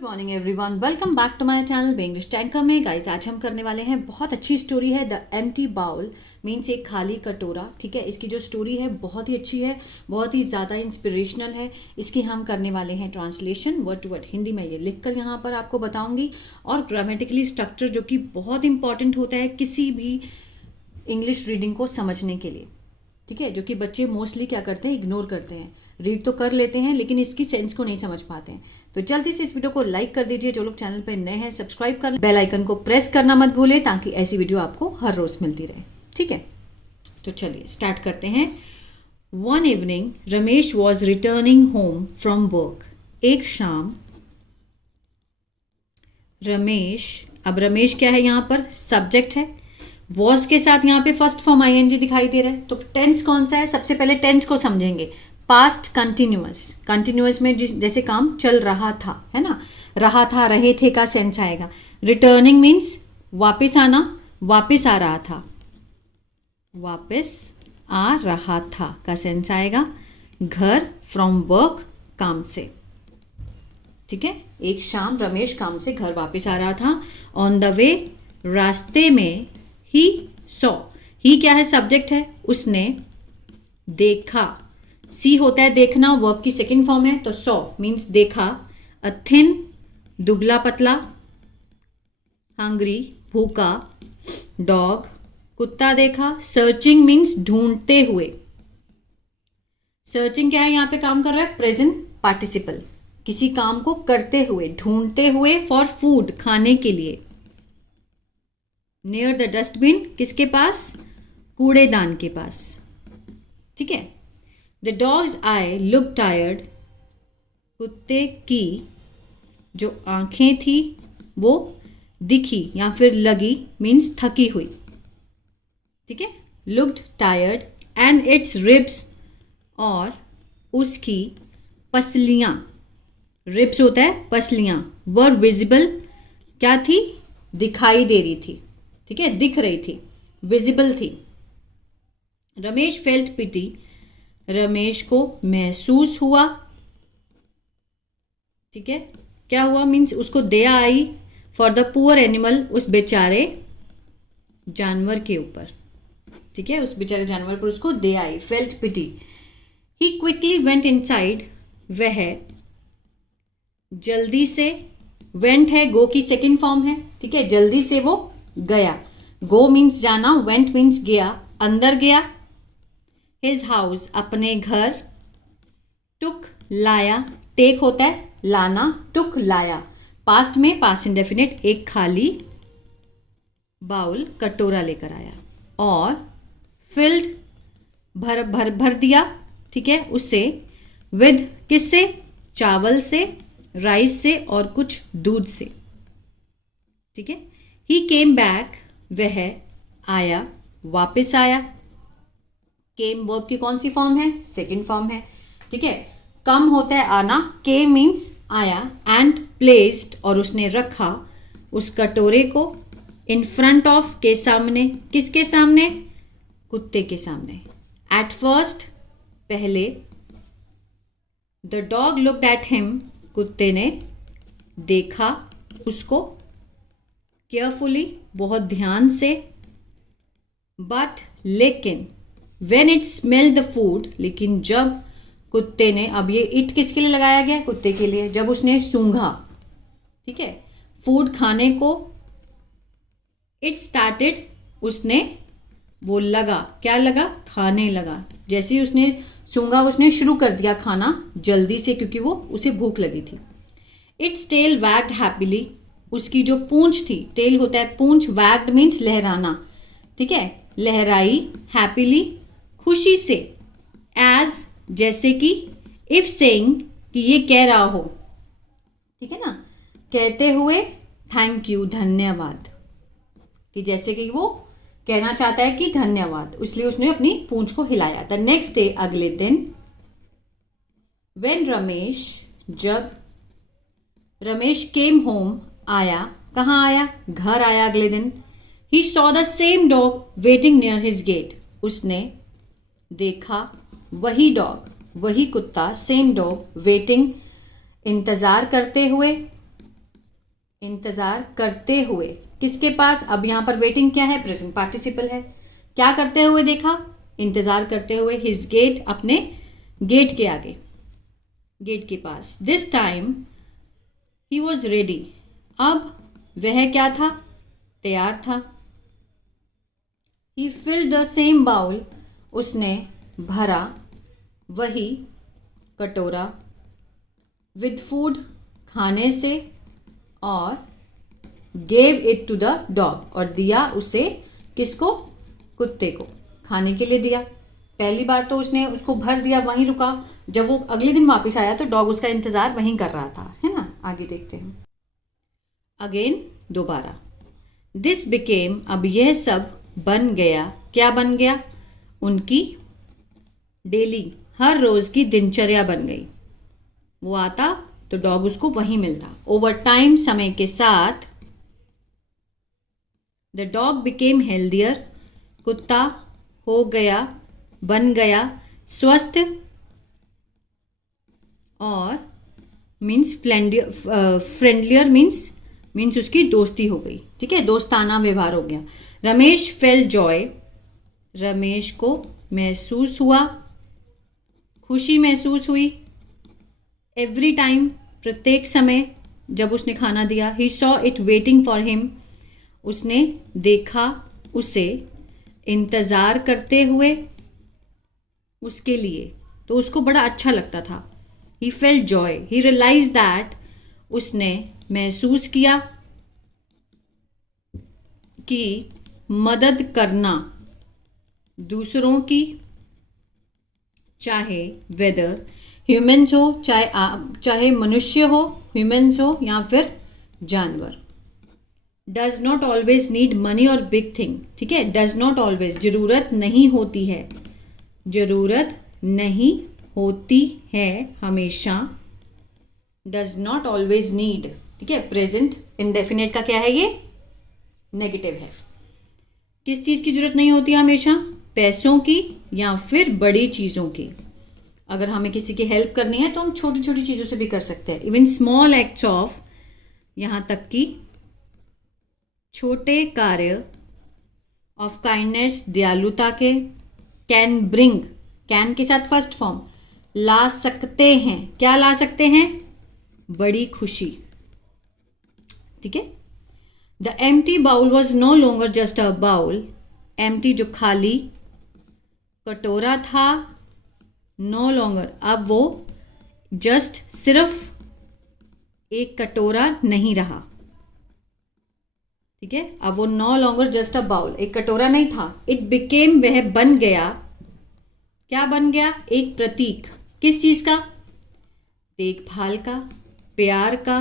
Good morning everyone, welcome back to my channel English tanker में। Guys, आज हम करने वाले हैं बहुत अच्छी स्टोरी है। द एम्प्टी बाउल मीन्स एक खाली कटोरा। ठीक है, इसकी जो स्टोरी है बहुत ही अच्छी है, बहुत ही ज़्यादा इंस्पिरेशनल है। इसकी हम करने वाले हैं translation word to word. Hindi में ये लिखकर यहाँ पर आपको बताऊँगी, और ग्रामेटिकली स्ट्रक्चर जो कि बहुत इंपॉर्टेंट होता है किसी भी इंग्लिश रीडिंग को समझने के लिए। ठीक है, जो कि बच्चे मोस्टली क्या करते हैं, इग्नोर करते हैं। रीड तो कर लेते हैं लेकिन इसकी सेंस को नहीं समझ पाते हैं। तो जल्दी से इस वीडियो को लाइक कर दीजिए। जो लोग चैनल पे नए हैं सब्सक्राइब कर, बेल आइकन को प्रेस करना मत भूलें ताकि ऐसी वीडियो आपको हर रोज मिलती रहे। ठीक है, तो चलिए स्टार्ट करते हैं। One evening Ramesh was returning home from work. एक शाम रमेश, अब रमेश क्या है यहाँ पर, सब्जेक्ट है। वॉज के साथ यहाँ पे फर्स्ट फॉर्म आईएनजी दिखाई दे रहा है। तो टेंस कौन सा है, सबसे पहले टेंस को समझेंगे। पास्ट कंटिन्यूअस, कंटिन्यूअस में जैसे काम चल रहा था, है ना, रहा था, रहे थे का सेंस आएगा। रिटर्निंग मीन्स वापस आना, वापस आ रहा था, वापस आ रहा था का सेंस आएगा। घर, फ्रॉम वर्क, काम से। ठीक है, एक शाम रमेश काम से घर वापस आ रहा था। ऑन द वे, रास्ते में, ही सॉ, ही क्या है, सब्जेक्ट है, उसने देखा। सी होता है देखना, वर्ब की सेकंड फॉर्म है, तो सॉ मीन्स देखा। अ थिन, दुबला पतला। हंग्री, भूखा। डॉग, कुत्ता देखा। सर्चिंग मीन्स ढूंढते हुए। सर्चिंग क्या है, यहां पे काम कर रहा है प्रेजेंट पार्टिसिपल, किसी काम को करते हुए, ढूंढते हुए। फॉर फूड, खाने के लिए। नियर द डस्टबिन, किसके पास, कूड़ेदान के पास। ठीक है। The dogs I look tired, कुत्ते की जो आंखें थी वो दिखी या फिर लगी, मीन्स थकी हुई। ठीक है, looked tired. And it's ribs, और उसकी पसलियां, रिब्स होता है पसलियां, वर विजिबल, क्या थी, दिखाई दे रही थी। ठीक है, दिख रही थी, विजिबल थी। रमेश फेल्ट पिटी, रमेश को महसूस हुआ। ठीक है, क्या हुआ, मीन्स उसको दया आई। फॉर द पुअर एनिमल, उस बेचारे जानवर के ऊपर। ठीक है, उस बेचारे जानवर पर उसको दया आई, फेल्ट पिटी। ही क्विकली वेंट इनसाइड, वह जल्दी से, वेंट है गो की सेकेंड फॉर्म है। ठीक है, जल्दी से वो गया। गो मीन्स जाना, वेंट मीन्स गया, अंदर गया। हिज हाउस, अपने घर। टुक, लाया, टेक होता है लाना, टुक लाया। पास्ट में, पास्ट इंडेफिनिट, एक खाली बाउल, कटोरा लेकर आया। और फिल्ड, भर भर भर दिया। ठीक है, उससे। विद, किससे, चावल से, राइस से, और कुछ दूध से। ठीक है। ही केम बैक, वह आया, वापस आया। केम वर्ब की कौन सी फॉर्म है, सेकंड फॉर्म है। ठीक है, कम होता है आना, केम मीन्स आया। एंड प्लेस्ड, और उसने रखा उस कटोरे को। इन फ्रंट ऑफ, के सामने, किसके सामने, कुत्ते के सामने। एट फर्स्ट, पहले। The dog looked at him, कुत्ते ने देखा उसको। केयरफुली, बहुत ध्यान से। बट, लेकिन। When it smell the food, लेकिन जब कुत्ते ने, अब ये इट किसके लिए लगाया गया है, कुत्ते के लिए, जब उसने सूंघा। ठीक है, फूड, खाने को। इट स्टार्टेड, उसने, वो लगा, क्या लगा, खाने लगा। जैसे ही उसने सूंघा, उसने शुरू कर दिया खाना जल्दी से, क्योंकि वो उसे भूख लगी थी। इट्स टेल वैग्ड हैप्पीली, उसकी जो पूंछ थी, टेल होता है पूंछ, वैग्ड मीन्स लहराना। ठीक है, लहराई। हैप्पीली, खुशी से। एज, जैसे कि। इफ सेइंग, कि ये कह रहा हो। ठीक है ना, कहते हुए। थैंक यू, धन्यवाद, कि जैसे कि वो कहना चाहता है कि धन्यवाद, इसलिए उसने अपनी पूंछ को हिलाया। द नेक्स्ट डे, अगले दिन। वेन रमेश, जब रमेश केम होम, आया, कहाँ आया, घर आया अगले दिन। He saw the same dog waiting near his gate, उसने देखा वही डॉग, वही कुत्ता, सेम डॉग, वेटिंग, इंतजार करते हुए। इंतज़ार करते हुए, किसके पास? अब यहाँ पर वेटिंग क्या है? प्रेजेंट पार्टिसिपल है। क्या करते हुए देखा? इंतज़ार करते हुए। हिज गेट, अपने गेट के आगे, गेट के पास। This time he was ready, अब वह क्या था? तैयार था। He filled the same bowl, उसने भरा वही कटोरा। विद फूड, खाने से, और gave it to the dog, और दिया उसे, किसको? कुत्ते को खाने के लिए दिया। पहली बार तो उसने उसको भर दिया, वहीं रुका। जब वो अगले दिन वापस आया तो डॉग उसका इंतजार वहीं कर रहा था, है ना। आगे देखते हैं। अगेन, दोबारा। दिस बिकेम, अब यह सब बन गया। क्या बन गया? उनकी डेली, हर रोज की दिनचर्या बन गई। वो आता तो डॉग उसको वहीं मिलता। ओवर टाइम, समय के साथ, द डॉग बिकेम हेल्दियर, कुत्ता हो गया, बन गया स्वस्थ, और मीन्स फ्रेंडलियर मीन्स उसकी दोस्ती हो गई, ठीक है, दोस्ताना व्यवहार हो गया। रमेश फेल जॉय, रमेश को महसूस हुआ, खुशी महसूस हुई। एवरी टाइम, प्रत्येक समय जब उसने खाना दिया। He saw it waiting for him, उसने देखा उसे इंतज़ार करते हुए उसके लिए, तो उसको बड़ा अच्छा लगता था। He felt joy, he realize that, उसने महसूस किया कि मदद करना दूसरों की, चाहे वेदर ह्यूमन्स हो, चाहे मनुष्य हो, ह्यूमन्स हो, या फिर जानवर। Does not always need money और बिग थिंग, ठीक है। डज नॉट ऑलवेज, जरूरत नहीं होती है, जरूरत नहीं होती है हमेशा। डज नॉट ऑलवेज नीड, ठीक है। प्रेजेंट इंडेफिनेट का क्या है? ये नेगेटिव है। किस चीज़ की जरूरत नहीं होती हमेशा? पैसों की या फिर बड़ी चीज़ों की। अगर हमें किसी की हेल्प करनी है तो हम छोटी छोटी चीज़ों से भी कर सकते हैं। इवन स्मॉल एक्ट्स ऑफ, यहाँ तक कि छोटे कार्य, ऑफ काइंडनेस, दयालुता के, कैन ब्रिंग, कैन के साथ फर्स्ट फॉर्म, ला सकते हैं। क्या ला सकते हैं? बड़ी खुशी, ठीक है। The empty bowl was no longer just a bowl, empty जो खाली कटोरा था, नो लॉन्गर अब वो जस्ट सिर्फ एक कटोरा नहीं रहा, ठीक है। अब वो no longer just a bowl, एक कटोरा नहीं था। इट बिकेम, वह बन गया। क्या बन गया? एक प्रतीक। किस चीज का? देखभाल का, प्यार का,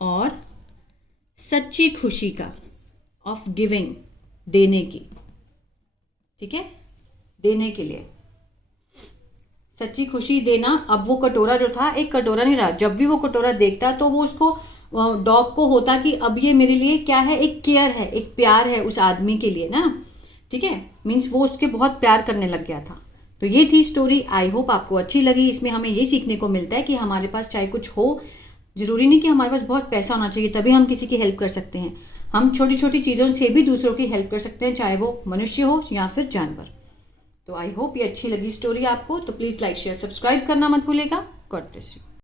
और सच्ची खुशी का। ऑफ गिविंग, देने की, ठीक है, देने के लिए, सच्ची खुशी देना। अब वो कटोरा जो था एक कटोरा नहीं रहा। जब भी वो कटोरा देखता तो वो उसको, डॉग को होता कि अब ये मेरे लिए क्या है? एक केयर है, एक प्यार है उस आदमी के लिए ना, ठीक है। मीन्स वो उसके बहुत प्यार करने लग गया था। तो ये थी स्टोरी। आई होप आपको अच्छी लगी। इसमें हमें ये सीखने को मिलता है कि हमारे पास चाहे कुछ हो, जरूरी नहीं कि हमारे पास बहुत पैसा होना चाहिए तभी हम किसी की हेल्प कर सकते हैं। हम छोटी छोटी चीज़ों से भी दूसरों की हेल्प कर सकते हैं, चाहे वो मनुष्य हो या फिर जानवर। तो आई होप ये अच्छी लगी स्टोरी आपको। तो प्लीज़ लाइक शेयर सब्सक्राइब करना मत भूलिएगा। God bless you.